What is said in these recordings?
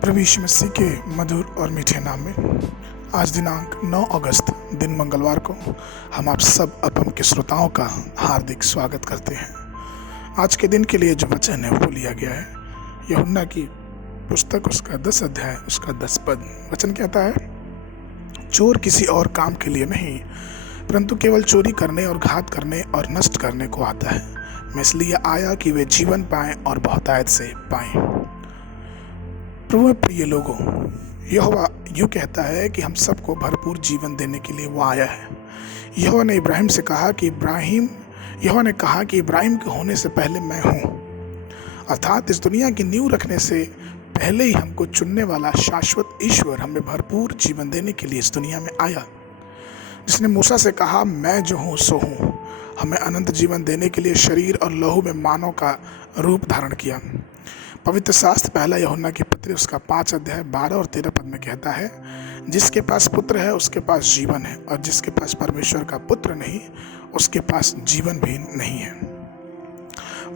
प्रभु यीशु मसीह के मधुर और मीठे नाम में आज दिनांक 9 अगस्त दिन मंगलवार को हम आप सब अपम के श्रोताओं का हार्दिक स्वागत करते हैं। आज के दिन के लिए जो वचन है वो लिया गया है यूहन्ना की पुस्तक उसका 10 अध्याय उसका 10 पद। वचन कहता है, चोर किसी और काम के लिए नहीं परंतु केवल चोरी करने और घात करने और नष्ट करने को आता है। मैं इसलिए आया कि वे जीवन पाएं और बहुतायत से पाएं। प्रभु में प्रिय लोगों, यहोवा यूँ कहता है कि हम सबको भरपूर जीवन देने के लिए वो आया है। यहोवा ने कहा कि इब्राहिम के होने से पहले मैं हूँ, अर्थात इस दुनिया की नींव रखने से पहले ही हमको चुनने वाला शाश्वत ईश्वर हमें भरपूर जीवन देने के लिए इस दुनिया में आया। जिसने मूसा से कहा, मैं जो हूँ सो हूँ, हमें अनंत जीवन देने के लिए शरीर और लहू में मानव का रूप धारण किया। पवित्र शास्त्र पहला यूहन्ना की पत्री उसका 5 अध्याय 12 और 13 पद में कहता है, जिसके पास पुत्र है उसके पास जीवन है, और जिसके पास परमेश्वर का पुत्र नहीं उसके पास जीवन भी नहीं है।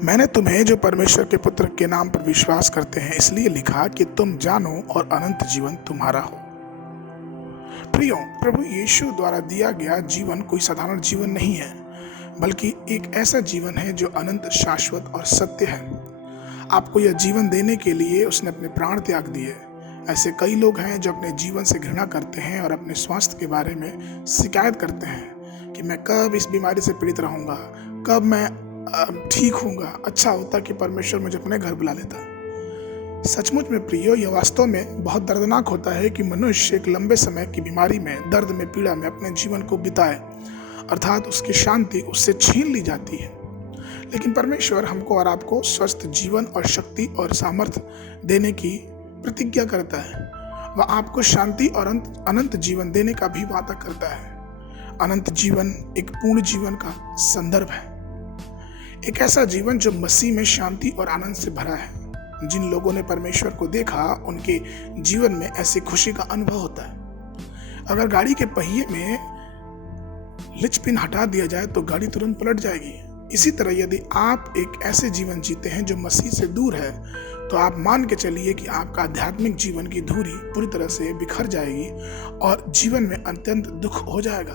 मैंने तुम्हें जो परमेश्वर के पुत्र के नाम पर विश्वास करते हैं इसलिए लिखा कि तुम जानो और अनंत जीवन तुम्हारा हो। प्रियो, प्रभु यीशु द्वारा दिया गया जीवन कोई साधारण जीवन नहीं है, बल्कि एक ऐसा जीवन है जो अनंत, शाश्वत और सत्य है। आपको यह जीवन देने के लिए उसने अपने प्राण त्याग दिए। ऐसे कई लोग हैं जो अपने जीवन से घृणा करते हैं और अपने स्वास्थ्य के बारे में शिकायत करते हैं कि मैं कब इस बीमारी से पीड़ित रहूंगा, कब मैं ठीक होऊंगा। अच्छा होता कि परमेश्वर मुझे अपने घर बुला लेता। सचमुच में प्रियो, यह वास्तव में बहुत दर्दनाक होता है कि मनुष्य एक लंबे समय की बीमारी में, दर्द में, पीड़ा में अपने जीवन को बिताए, अर्थात उसकी शांति उससे छीन ली जाती है। लेकिन परमेश्वर हमको और आपको स्वस्थ जीवन और शक्ति और सामर्थ्य देने की प्रतिज्ञा करता है। वह आपको शांति और अनंत जीवन देने का भी वादा करता है। अनंत जीवन एक पूर्ण जीवन का संदर्भ है, एक ऐसा जीवन जो मसीह में शांति और आनंद से भरा है। जिन लोगों ने परमेश्वर को देखा उनके जीवन में ऐसी खुशी का अनुभव होता है। अगर गाड़ी के पहिए में लिचपिन हटा दिया जाए तो गाड़ी तुरंत पलट जाएगी। इसी तरह यदि आप एक ऐसे जीवन जीते हैं जो मसीह से दूर है, तो आप मान के चलिए कि आपका आध्यात्मिक जीवन की धुरी पूरी तरह से बिखर जाएगी और जीवन में अत्यंत दुख हो जाएगा।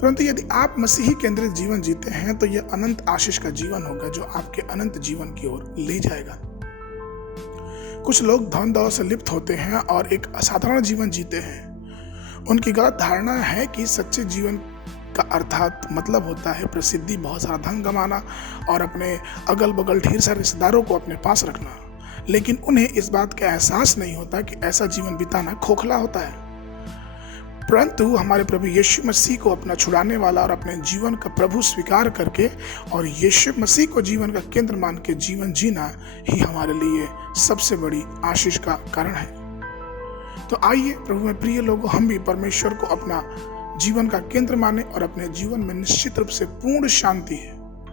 परंतु यदि आप मसीही केंद्रित जीवन जीते हैं तो यह अनंत आशीष का जीवन होगा जो आपके अनंत जीवन की ओर ले जाएगा। कुछ लोग धन दौलत से लिप्त होते हैं और एक असाधारण जीवन जीते हैं। उनकी गलत धारणा है कि सच्चे जीवन का अर्थात मतलब होता है प्रसिद्धि, बहुत सारा धन कमाना और अपने अगल बगल ढेर सारे रिश्तेदारों को अपने पास रखना। लेकिन उन्हें इस बात का एहसास नहीं होता कि ऐसा जीवन बिताना खोखला होता है। परंतु हमारे प्रभु यीशु मसीह को अपना छुड़ाने वाला और अपने जीवन का प्रभु स्वीकार करके और यीशु मसीह को जीवन का केंद्र मान के जीवन जीना ही हमारे लिए सबसे बड़ी आशीष का कारण है। तो आइए प्रभु में प्रिय लोगों, हम भी परमेश्वर को अपना जीवन का केंद्र माने और अपने जीवन में निश्चित रूप से पूर्ण शांति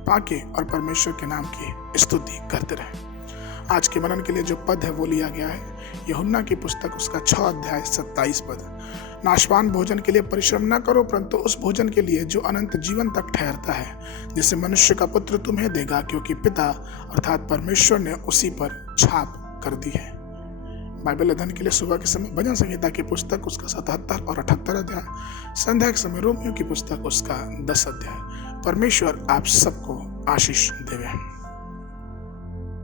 पाके और परमेश्वर के नाम की स्तुति करते रहें। आज के मनन के लिए जो पद है वो लिया गया है यूहन्ना की पुस्तक उसका 6 अध्याय 27 पद। नाशवान भोजन के लिए परिश्रम न करो परंतु उस भोजन के लिए जो अनंत जीवन तक ठहरता है, जिसे मनुष्य का पुत्र तुम्हें देगा, क्योंकि पिता अर्थात परमेश्वर ने उसी पर छाप कर दी है। बाइबल अध्ययन के लिए सुबह के समय भजन संहिता की पुस्तक उसका 77 और 78 अध्याय, संध्या के समय रोमियो की पुस्तक उसका 10 अध्याय। परमेश्वर आप सबको आशीष देवे।